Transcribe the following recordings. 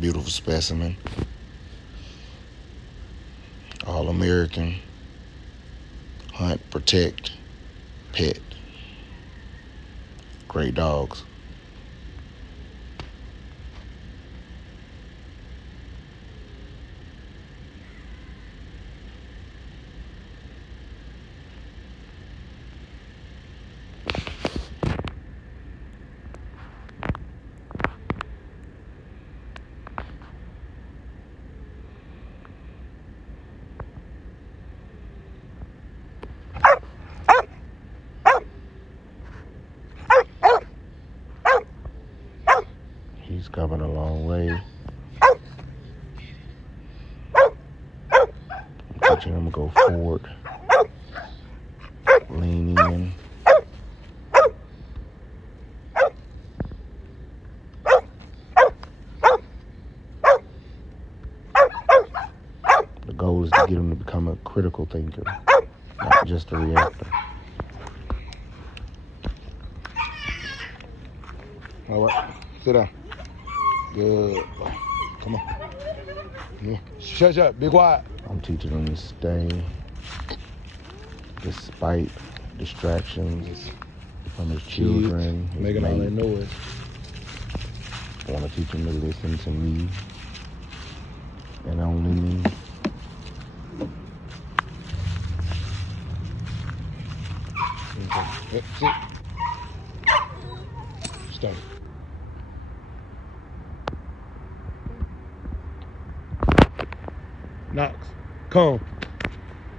Beautiful specimen. All American. Hunt, protect, pet. Great dogs. He's coming a long way. I'm teaching him to go forward. Lean in. The goal is to get him to become a critical thinker, not just a reactor. All right, sit down. Good. Come on. Yeah. Shut. Be quiet. I'm teaching him to stay despite distractions from his children. His making all that noise. I want to teach him to listen to me and only me. Okay. Sit. Stay. Knox, come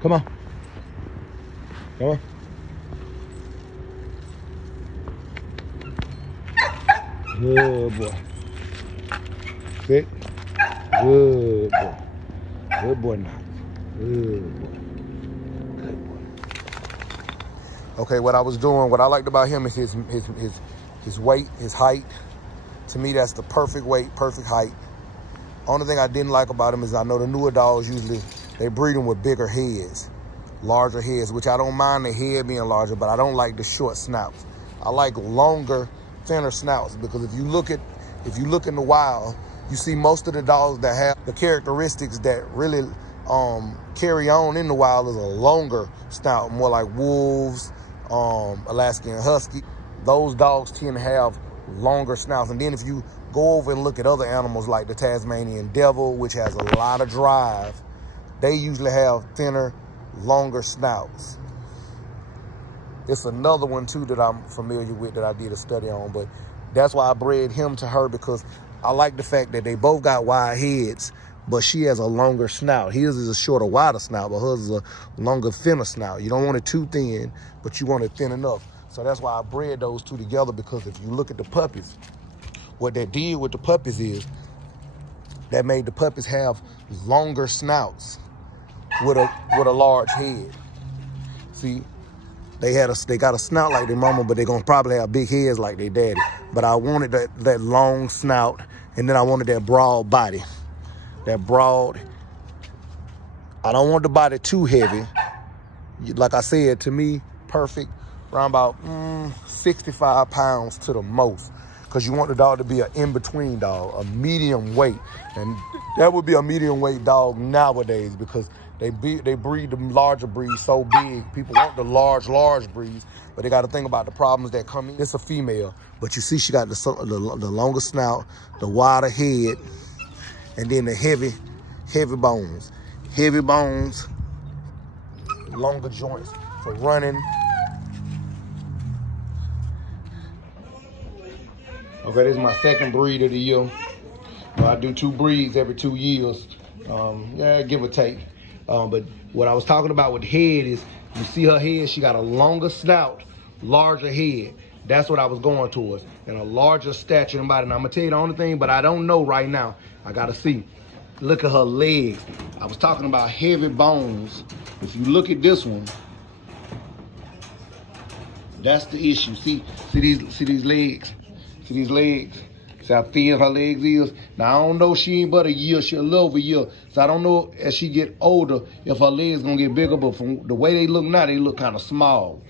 on. Good boy. Sit. Good boy. Good boy, Knox. Good boy. Good boy. Okay, what I liked about him is his weight, his height. To me, that's the perfect weight, perfect height. Only thing I didn't like about him is I know the newer dogs usually, they breed them with bigger heads, larger heads, which I don't mind the head being larger, but I don't like the short snouts. I like longer, thinner snouts because if you look in the wild, you see most of the dogs that have the characteristics that really carry on in the wild is a longer snout, more like wolves, Alaskan Husky. Those dogs tend to have longer snouts. And then if you go over and look at other animals like the Tasmanian Devil, which has a lot of drive, they usually have thinner, longer snouts. It's another one too that I'm familiar with that I did a study on, but that's why I bred him to her because I like the fact that they both got wide heads, but she has a longer snout. His is a shorter, wider snout, but hers is a longer, thinner snout. You don't want it too thin, but you want it thin enough. So that's why I bred those two together because if you look at the puppies, what they did with the puppies is that made the puppies have longer snouts with a large head. See, they got a snout like their mama, but they're gonna probably have big heads like their daddy. But I wanted that long snout, and then I wanted that broad body. That broad. I don't want the body too heavy. Like I said, to me, perfect, around about 65 pounds to the most. Because you want the dog to be an in-between dog, a medium weight. And that would be a medium weight dog nowadays because they breed the larger breeds so big. People want the large breeds, but they got to think about the problems that come in. It's a female, but you see she got the longer snout, the wider head, and then the heavy bones. Heavy bones, longer joints for running. Okay, this is my second breed of the year. I do 2 breeds every 2 years, yeah, give or take. But what I was talking about with the head is, you see her head, she got a longer snout, larger head. That's what I was going towards, and a larger stature and body. And I'm gonna tell you the only thing, but I don't know right now. I gotta see. Look at her legs. I was talking about heavy bones. If you look at this one, that's the issue. See these legs. See these legs? See how thin her legs is? Now, I don't know, she ain't but a year, she a little over a year. So I don't know as she get older if her legs gonna get bigger, but from the way they look now, they look kind of small.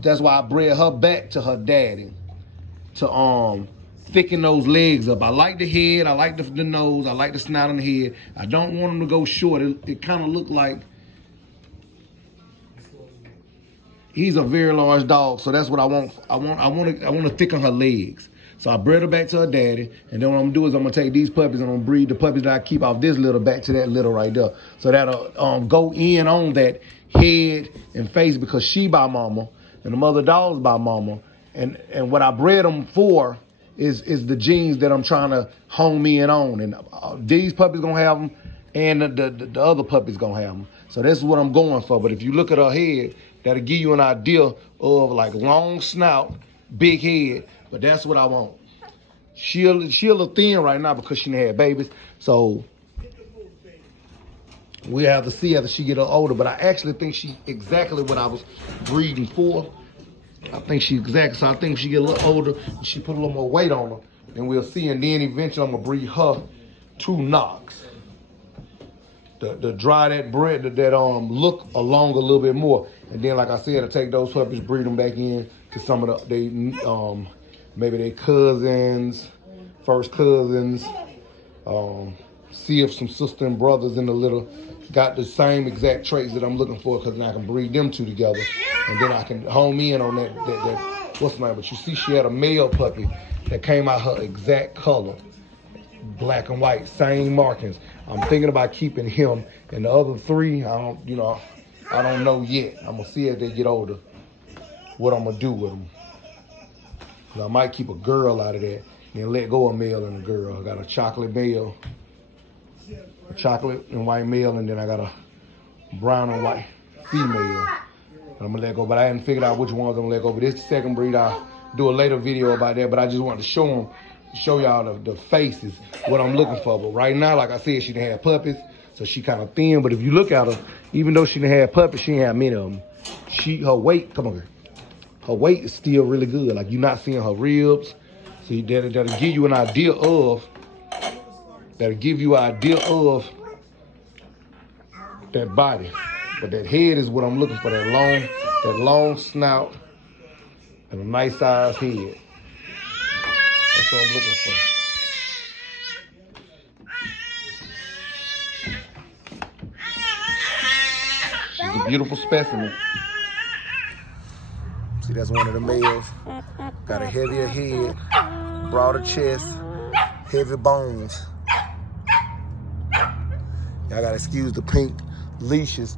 That's why I bred her back to her daddy, to thicken those legs up. I like the head, I like the nose, I like the snout on the head. I don't want them to go short. It kind of look like he's a very large dog, so that's what I want. I want to thicken her legs. So I bred her back to her daddy, and then what I'm gonna do is I'm gonna take these puppies and I'm gonna breed the puppies that I keep off this litter back to that litter right there. So that'll go in on that head and face, because she by mama and the mother dog's by mama. And what I bred them for is the genes that I'm trying to home in on. And these puppies gonna have them, and the other puppies gonna have them. So that's what I'm going for. But if you look at her head, that'll give you an idea of like long snout, big head. But that's what I want. She a little thin right now because she done had babies. So we have to see after she get older. But I actually think she exactly what I was breeding for. I think she exactly. So I think if she get a little older, she put a little more weight on her, and we'll see. And then eventually I'm gonna breed her to Knox. To dry that bread, that look along a little bit more. And then, like I said, to take those puppies, breed them back in to some of they maybe they cousins, first cousins. See if some sister and brothers in the litter got the same exact traits that I'm looking for, because then I can breed them two together, and then I can home in on that what's the name? But you see, she had a male puppy that came out her exact color, black and white, same markings. I'm thinking about keeping him, and the other three, I don't know yet. I'm gonna see as they get older what I'm gonna do with them. I might keep a girl out of that and let go of male and a girl. I got a chocolate male, a chocolate and white male, and then I got a brown and white female. I'm gonna let go, but I hadn't figured out which ones I'm gonna let go. But this is the second breed. I'll do a later video about that, but I just wanted to show y'all the faces, what I'm looking for. But right now, like I said, she done had puppies, so she kind of thin. But if you look at her, even though she done had puppies, she didn't have many of them. Her weight, come on here. Her weight is still really good. Like, you're not seeing her ribs. So that'll give you an idea of, that body. But that head is what I'm looking for, that long snout and a nice sized head. That's what I'm looking for. She's a beautiful specimen. See, that's one of the males. Got a heavier head, broader chest, heavy bones. Y'all gotta excuse the pink leashes.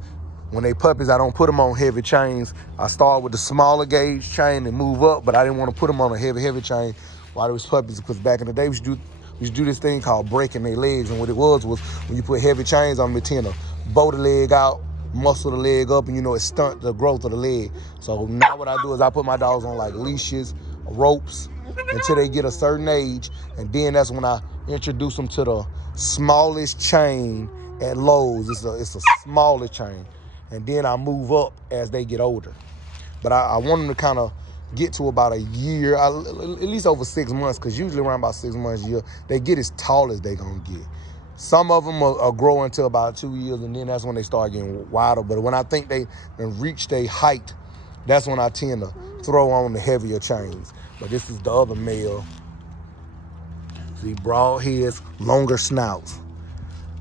When they puppies, I don't put them on heavy chains. I start with the smaller gauge chain and move up, but I didn't want to put them on a heavy chain while they was puppies, because back in the day, we used to do this thing called breaking their legs. And what it was when you put heavy chains on them, they tend to bow the leg out, muscle the leg up, and it stunt the growth of the leg. So now what I do is I put my dogs on like leashes, ropes, until they get a certain age. And then that's when I introduce them to the smallest chain at Lowe's. It's a smaller chain. And then I move up as they get older. But I want them to kind of get to about a year, at least over 6 months, because usually around about 6 months a year, they get as tall as they gonna get. Some of them are growing to about 2 years, and then that's when they start getting wider. But when I think they reach their height, that's when I tend to throw on the heavier chains. But this is the other male. See, broad heads, longer snouts.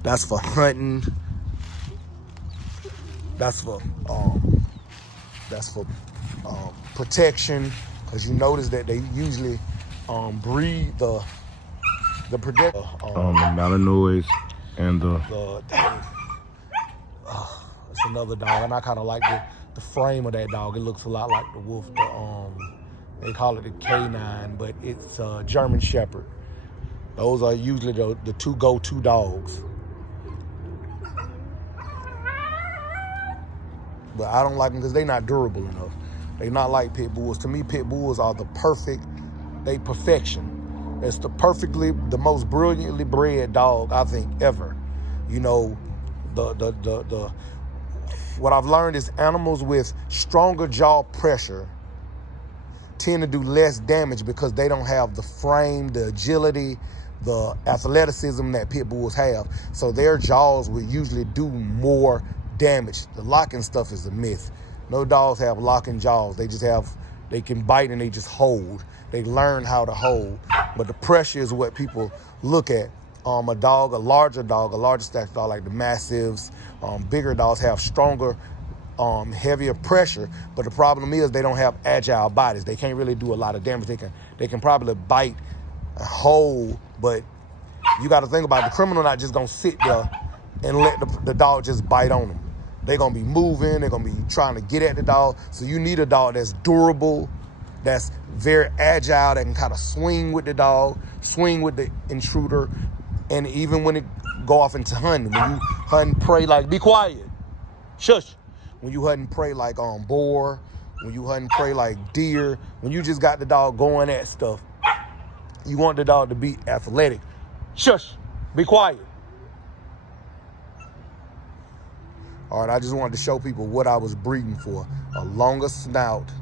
That's for hunting. That's for protection, because you notice that they usually breed the predator. The Malinois and it's another dog, and I kind of like the frame of that dog. It looks a lot like the wolf. They call it the K9, but it's German Shepherd. Those are usually the two go-to dogs. But I don't like them because they're not durable enough. They're not like pit bulls. To me, pit bulls are perfection. It's the most brilliantly bred dog I think ever. What I've learned is animals with stronger jaw pressure tend to do less damage because they don't have the frame, the agility, the athleticism that pit bulls have. So their jaws will usually do more damage. The locking stuff is a myth. No dogs have locking jaws. They can bite and they just hold. They learn how to hold. But the pressure is what people look at. A larger stature dog like the Mastiffs, bigger dogs have stronger, heavier pressure. But the problem is they don't have agile bodies. They can't really do a lot of damage. They can probably bite a hole, but you got to think about it. The criminal not just gonna sit there and let the dog just bite on them. They're gonna be moving. They're gonna be trying to get at the dog. So you need a dog that's durable, that's very agile, that can kind of swing with the dog, swing with the intruder. And even when it go off into hunting, when you hunt and prey, like, be quiet, shush. When you hunt and prey like boar, when you hunt and prey like deer, when you just got the dog going at stuff, you want the dog to be athletic. Shush, be quiet. All right, I just wanted to show people what I was breeding for. A longer snout,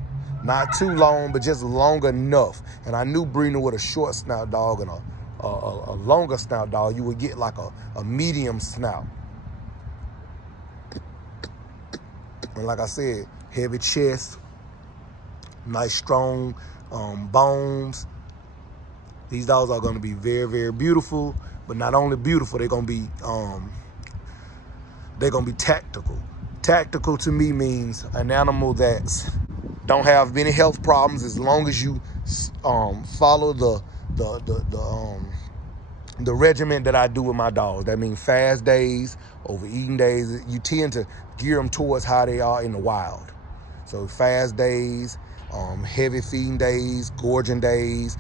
not too long, but just long enough. And I knew breeding with a short snout dog and a longer snout dog, you would get like a medium snout. And like I said, heavy chest, nice strong bones. These dogs are gonna be very, very beautiful, but not only beautiful, they're gonna be tactical. Tactical to me means an animal that don't have any health problems as long as you follow the regimen that I do with my dogs. That means fast days, overeating days. You tend to gear them towards how they are in the wild. So fast days, heavy feeding days, gorging days.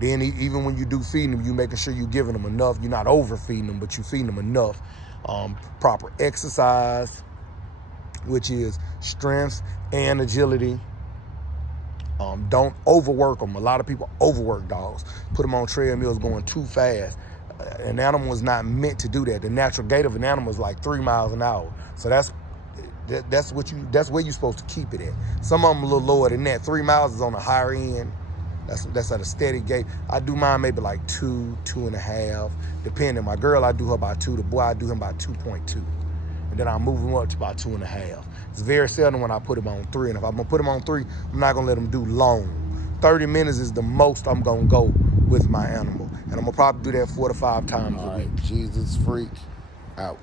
Then even when you do feeding them, you making sure you're giving them enough. You're not overfeeding them, but you're feeding them enough. Proper exercise, which is strength and agility. Don't overwork them. A lot of people overwork dogs. Put them on treadmills going too fast. An animal is not meant to do that. The natural gait of an animal is like 3 miles an hour. So that's where you're supposed to keep it at. Some of them a little lower than that. 3 miles is on the higher end. That's at a steady gait. I do mine maybe like 2, 2.5, depending. My girl, I do her about 2. The boy, I do him about 2.2. And then I move him up to about 2.5. It's very seldom when I put him on 3. And if I'm gonna put him on 3, I'm not gonna let him do long. 30 minutes is the most I'm gonna go with my animal. And I'm gonna probably do that 4 to 5 times a week. Jesus Freak out.